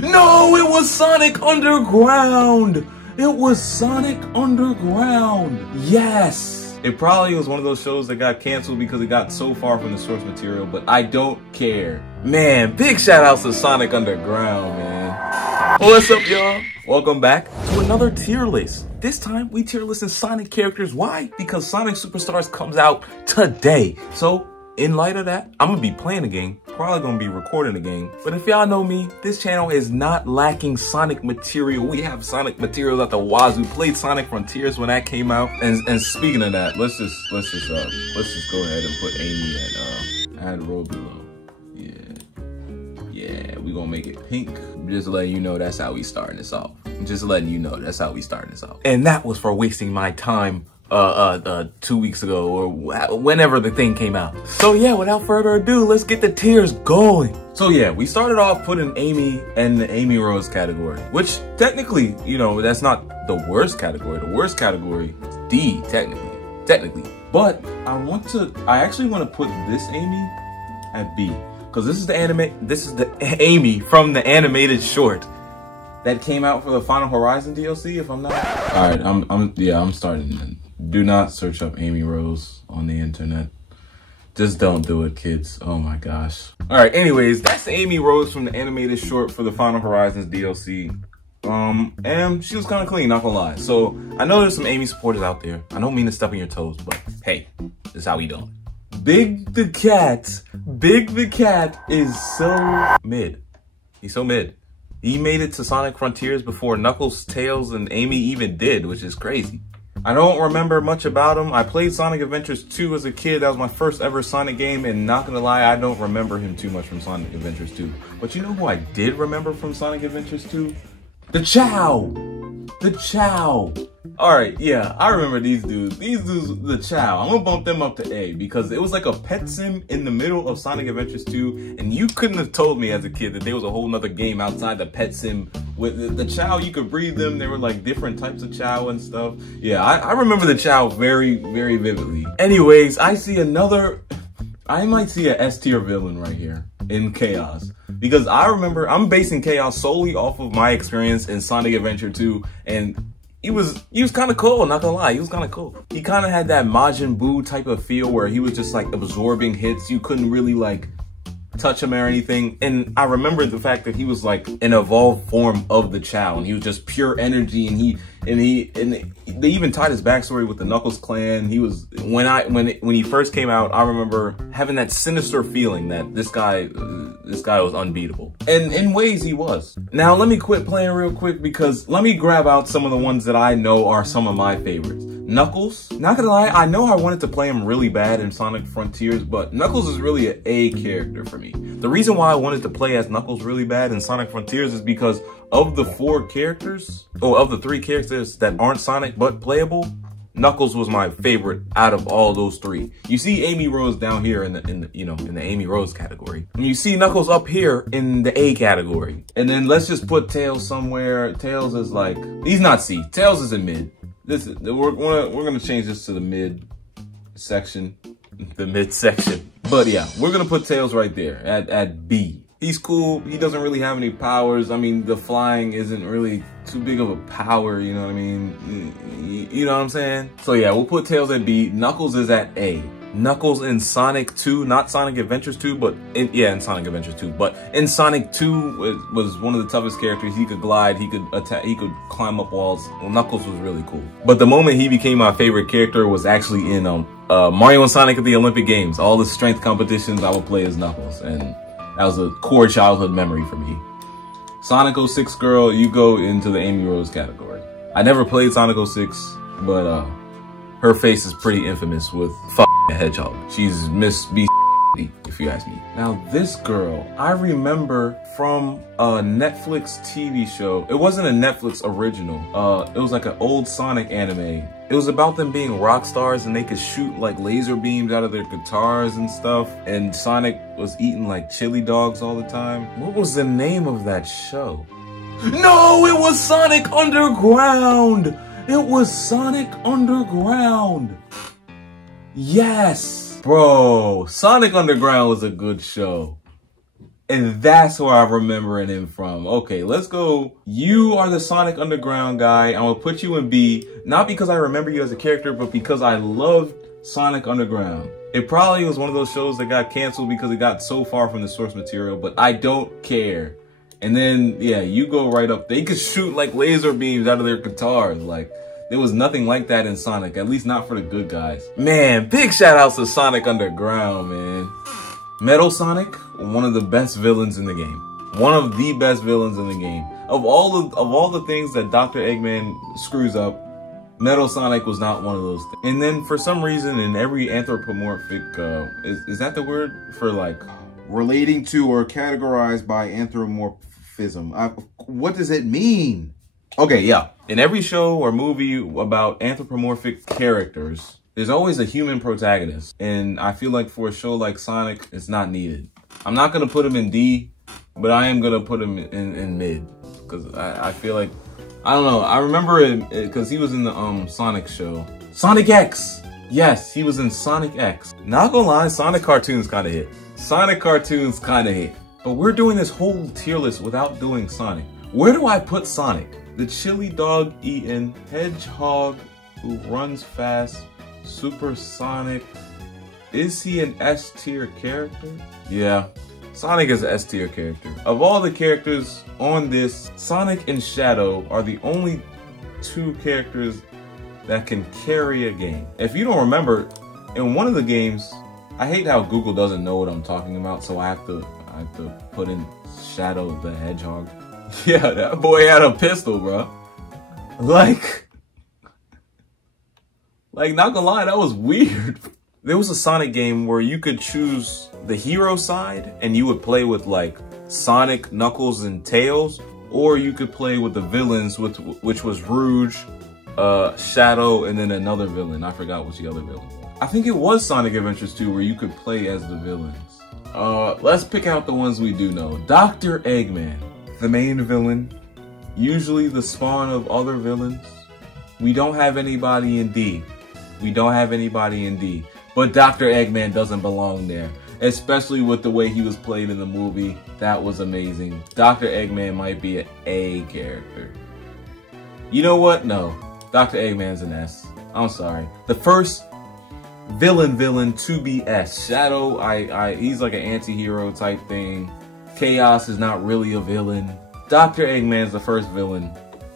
No, it was Sonic Underground! It was Sonic Underground! Yes! It probably was one of those shows that got canceled because it got so far from the source material, but I don't care. Man, big shout outs to Sonic Underground, man. What's up, y'all? Welcome back to another tier list. This time, we tier listed Sonic characters. Why? Because Sonic Superstars comes out today. So, in light of that, I'm gonna be playing the game, probably gonna be recording the game. But if y'all know me, this channel is not lacking Sonic material. We have Sonic materials at the wazoo. Played Sonic Frontiers when that came out. And speaking of that, let's just go ahead and put Amy at add row below. Yeah, we gonna make it pink. Just letting you know that's how we starting this off. Just letting you know that's how we starting this off. And that was for wasting my time 2 weeks ago or whenever the thing came out. So yeah, without further ado, let's get the tiers going. So yeah, we started off putting Amy in the Amy Rose category, which technically, you know, that's not the worst category. The worst category is D, technically. But I actually want to put this Amy at B, because this is the Amy from the animated short that came out for the Final Horizon DLC, if I'm not. All right, I'm starting then. Do not search up Amy Rose on the internet. Just don't do it, kids. Oh my gosh. All right, anyways, that's Amy Rose from the animated short for the Final Horizons DLC. And she was kind of clean, not gonna lie. So I know there's some Amy supporters out there. I don't mean to step on your toes, but hey, this is how we doing. Big the Cat is so mid. He's so mid. He made it to Sonic Frontiers before Knuckles, Tails, and Amy even did, which is crazy. I don't remember much about him. I played Sonic Adventures 2 as a kid. That was my first ever Sonic game, and not gonna lie, I don't remember him too much from Sonic Adventures 2. But you know who I did remember from Sonic Adventures 2? The Chow! The Chow! Alright, yeah, I remember these dudes. These dudes, the Chow. I'm gonna bump them up to A because it was like a pet sim in the middle of Sonic Adventures 2, and you couldn't have told me as a kid that there was a whole nother game outside the pet sim. With the Chow, you could breed them. There were like different types of Chow and stuff. Yeah, I remember the Chow very, very vividly. Anyways, I might see a S tier villain right here in Chaos. Because I remember, I'm basing Chaos solely off of my experience in Sonic Adventure 2, and he was kind of cool, not gonna lie, he was kind of cool. He kind of had that Majin Buu type of feel where he was just like absorbing hits. You couldn't really like touch him or anything. And I remember the fact that he was like an evolved form of the Chow, and he was just pure energy. And they even tied his backstory with the Knuckles clan. He was, when he first came out, I remember having that sinister feeling that this guy was unbeatable. And in ways he was. Now let me quit playing real quick because let me grab out some of the ones that I know are some of my favorites. Knuckles, not gonna lie, I know I wanted to play him really bad in Sonic Frontiers, but Knuckles is really an A character for me. The reason why I wanted to play as Knuckles really bad in Sonic Frontiers is because of the of the three characters that aren't Sonic but playable, Knuckles was my favorite out of all those three. You see Amy Rose down here in the Amy Rose category, and you see Knuckles up here in the A category. And then let's just put Tails somewhere. Tails is like, he's not C. Tails is in mid. We're gonna change this to the mid section, But yeah, we're gonna put Tails right there at B. He's cool. He doesn't really have any powers. I mean, the flying isn't really too big of a power, you know what I mean? You know what I'm saying? So yeah, we'll put Tails at B. Knuckles is at A. Knuckles in Sonic 2, not Sonic Adventures 2, but in Sonic Adventures 2. But in Sonic 2 was one of the toughest characters. He could glide, he could attack, he could climb up walls. Well, Knuckles was really cool. But the moment he became my favorite character was actually in Mario and Sonic at the Olympic Games. All the strength competitions, I would play as Knuckles, and that was a core childhood memory for me. Sonic 06 girl, you go into the Amy Rose category. I never played Sonic 06, but her face is pretty infamous with a hedgehog. She's Miss B, if you ask me. Now this girl, I remember from a Netflix TV show. It wasn't a Netflix original. It was like an old Sonic anime. It was about them being rock stars and they could shoot like laser beams out of their guitars and stuff. And Sonic was eating like chili dogs all the time. What was the name of that show? No, it was Sonic Underground! It was Sonic Underground! Yes! Bro, Sonic Underground was a good show. And that's where I'm remembering him from. Okay, let's go. You are the Sonic Underground guy. I'm gonna put you in B, not because I remember you as a character, but because I loved Sonic Underground. It probably was one of those shows that got canceled because it got so far from the source material, but I don't care. And then, yeah, you go right up. They could shoot like laser beams out of their guitars. Like, there was nothing like that in Sonic, at least not for the good guys. Man, big shout outs to Sonic Underground, man. Metal Sonic, one of the best villains in the game. One of the best villains in the game. Of all the things that Dr. Eggman screws up, Metal Sonic was not one of those things. And then for some reason in every anthropomorphic, is that the word for like? Relating to or categorized by anthropomorphism. What does it mean? Okay, yeah. In every show or movie about anthropomorphic characters, there's always a human protagonist. And I feel like for a show like Sonic, it's not needed. I'm not going to put him in D, but I am going to put him in mid. Because I feel like, I don't know. I remember it because he was in the Sonic show. Sonic X! Yes, he was in Sonic X. Not gonna lie, Sonic cartoons kind of hit. Sonic cartoons kind of hit. But we're doing this whole tier list without doing Sonic. Where do I put Sonic? The chili dog eating, hedgehog who runs fast, supersonic. Is he an S tier character? Yeah, Sonic is an S tier character. Of all the characters on this, Sonic and Shadow are the only two characters that can carry a game. If you don't remember, in one of the games, I hate how Google doesn't know what I'm talking about, so I have to put in Shadow the Hedgehog. Yeah, that boy had a pistol, bro. Like not gonna lie, that was weird. There was a Sonic game where you could choose the hero side and you would play with like Sonic, Knuckles, and Tails, or you could play with the villains, which was Rouge, Shadow, and then another villain. I forgot what's the other villain. I think it was Sonic Adventures 2 where you could play as the villains. Let's pick out the ones we do know. Dr. Eggman, the main villain, usually the spawn of other villains. We don't have anybody in D. We don't have anybody in D. But Dr. Eggman doesn't belong there, especially with the way he was played in the movie. That was amazing. Dr. Eggman might be an A character. You know what? No. Dr. Eggman's an S. I'm sorry. The first villain to be S. Shadow, he's like an anti-hero type thing. Chaos is not really a villain. Dr. Eggman's the first villain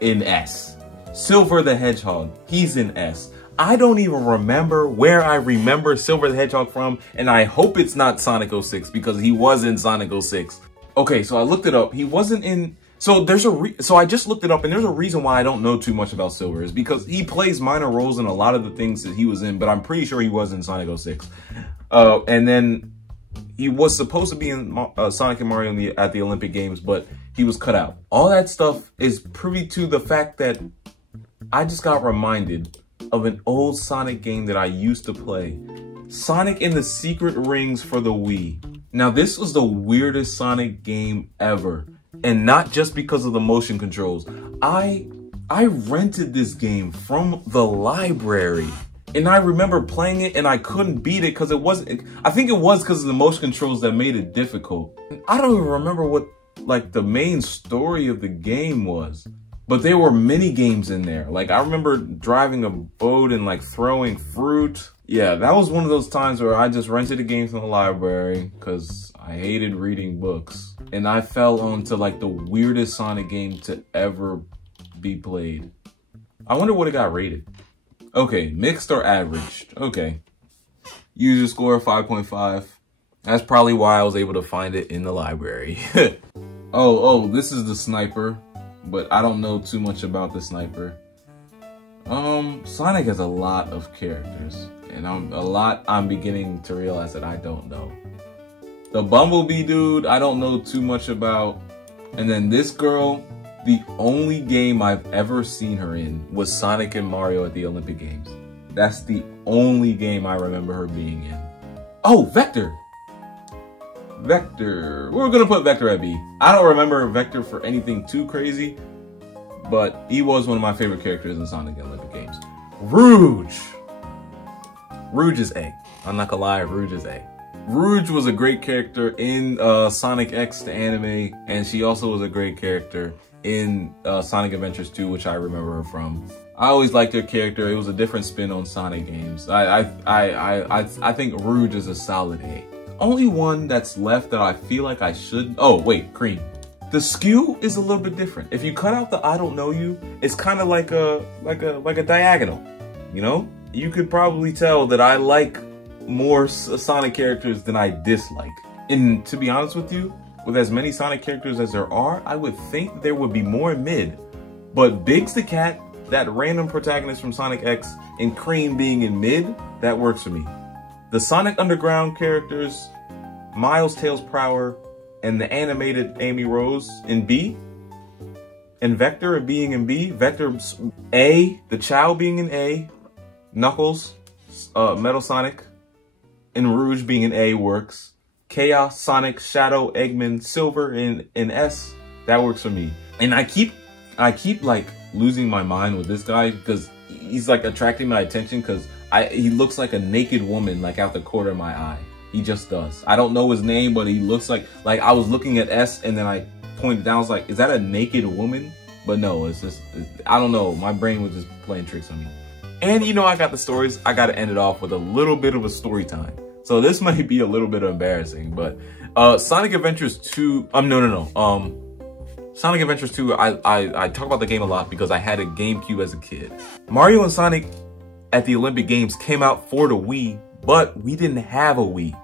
in S. Silver the Hedgehog, he's in S. I don't even remember where I remember Silver the Hedgehog from, and I hope it's not Sonic 06 because he was in Sonic 06. Okay, so I looked it up. He wasn't in... So I just looked it up, and there's a reason why I don't know too much about Silver, is because he plays minor roles in a lot of the things that he was in, but I'm pretty sure he was in Sonic 06. And then he was supposed to be in Sonic and Mario at the Olympic Games, but he was cut out. All that stuff is privy to the fact that I just got reminded of an old Sonic game that I used to play. Sonic and the Secret Rings for the Wii. Now, this was the weirdest Sonic game ever. And not just because of the motion controls. I rented this game from the library. And I remember playing it and I couldn't beat it because it wasn't... I think it was because of the motion controls that made it difficult. I don't even remember what like the main story of the game was. But there were mini games in there. Like, I remember driving a boat and like throwing fruit. Yeah, that was one of those times where I just rented a game from the library because I hated reading books. And I fell onto like the weirdest Sonic game to ever be played. I wonder what it got rated. Okay, mixed or averaged. Okay. User score 5.5. That's probably why I was able to find it in the library. Oh, this is the sniper. But I don't know too much about the sniper. Sonic has a lot of characters. And I'm beginning to realize that I don't know. The Bumblebee dude, I don't know too much about. And then this girl, the only game I've ever seen her in was Sonic and Mario at the Olympic Games. That's the only game I remember her being in. Oh, Vector! Vector. We're gonna put Vector at B. I don't remember Vector for anything too crazy, but he was one of my favorite characters in Sonic and Olympic Games. Rouge! Rouge is A. I'm not gonna lie, Rouge is A. Rouge was a great character in Sonic X, the anime, and she also was a great character in Sonic Adventures 2, which I remember her from. I always liked her character. It was a different spin on Sonic games. I think Rouge is a solid A. Only one that's left that I feel like I should. Oh wait, Cream. The skew is a little bit different. If you cut out the I don't know you, it's kind of like a diagonal. You know, you could probably tell that I like more Sonic characters than I dislike. And to be honest with you, with as many Sonic characters as there are, I would think there would be more mid. But Biggs the Cat, that random protagonist from Sonic X, and Cream being in mid, that works for me. The Sonic Underground characters, Miles, Tails, Prower, and the animated Amy Rose in B, and Vector being in B, Vector A, the Chow being in A, Knuckles, Metal Sonic, and Rouge being in A works. Chaos, Sonic, Shadow, Eggman, Silver in S, that works for me. And I keep like losing my mind with this guy because he's like attracting my attention because he looks like a naked woman like out the corner of my eye. He just does. I don't know his name, but he looks like I was looking at S and then I pointed down. I was like, is that a naked woman? But no, it's just, I don't know. My brain was just playing tricks on me. And you know, I got the stories. I got to end it off with a little bit of a story time. So this might be a little bit embarrassing, but Sonic Adventures 2, Sonic Adventures 2, I talk about the game a lot because I had a GameCube as a kid. Mario and Sonic at the Olympic Games came out for the Wii, but we didn't have a Wii.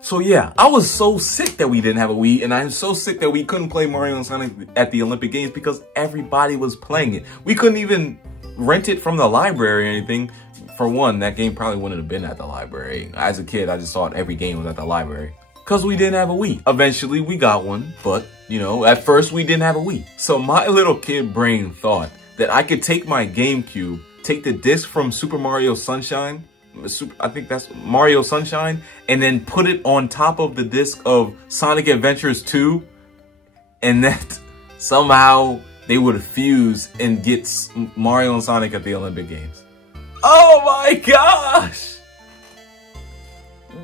So yeah, I was so sick that we didn't have a Wii, and I'm so sick that we couldn't play Mario and Sonic at the Olympic Games because everybody was playing it. We couldn't even rent it from the library or anything. For one, that game probably wouldn't have been at the library. As a kid, I just thought every game was at the library because we didn't have a Wii. Eventually, we got one, but you know, at first we didn't have a Wii. So my little kid brain thought that I could take my GameCube, take the disc from Super Mario Sunshine, I think that's Mario Sunshine, and then put it on top of the disc of Sonic Adventures 2, and that somehow they would fuse and get Mario and Sonic at the Olympic Games. Oh my gosh!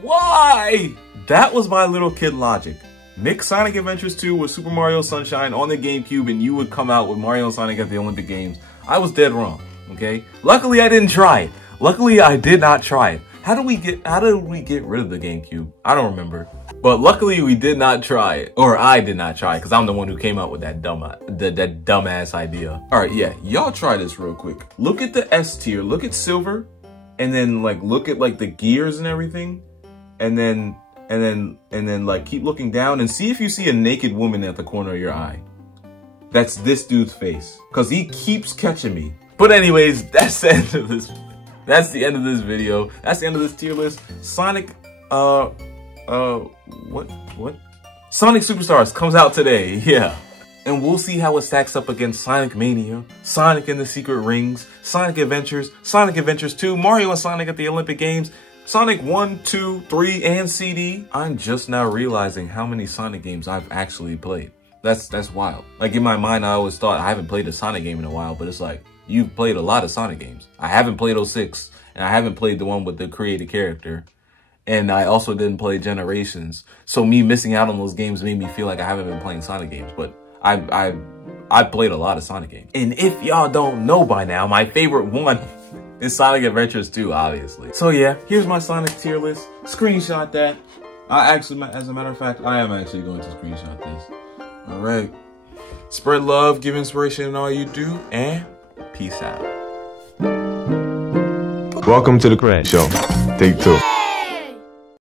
Why? That was my little kid logic. Mix Sonic Adventures 2 with Super Mario Sunshine on the GameCube and you would come out with Mario and Sonic at the Olympic Games. I was dead wrong, okay? Luckily, I didn't try it. Luckily, I did not try it. How did we get rid of the GameCube? I don't remember. But luckily, we did not try it. Or I did not try it, because I'm the one who came up with that dumbass idea. All right, yeah, y'all try this real quick. Look at the S tier, look at Silver, and then like look at like the gears and everything, and then like keep looking down and see if you see a naked woman at the corner of your eye. That's this dude's face, because he keeps catching me. But anyways, that's the end of this. That's the end of this video. That's the end of this tier list. Sonic, what? Sonic Superstars comes out today, yeah. And we'll see how it stacks up against Sonic Mania, Sonic and the Secret Rings, Sonic Adventures 2, Mario and Sonic at the Olympic Games, Sonic 1, 2, 3, and CD. I'm just now realizing how many Sonic games I've actually played. That's wild. Like in my mind, I always thought I haven't played a Sonic game in a while, but it's like, you've played a lot of Sonic games. I haven't played 06, and I haven't played the one with the created character. And I also didn't play Generations. So me missing out on those games made me feel like I haven't been playing Sonic games. But I played a lot of Sonic games. And if y'all don't know by now, my favorite one is Sonic Adventures 2, obviously. So yeah, here's my Sonic tier list. Screenshot that. Actually, as a matter of fact, I am actually going to screenshot this. All right. Spread love, give inspiration in all you do, and peace out. Welcome to the Crash Show. Take 2.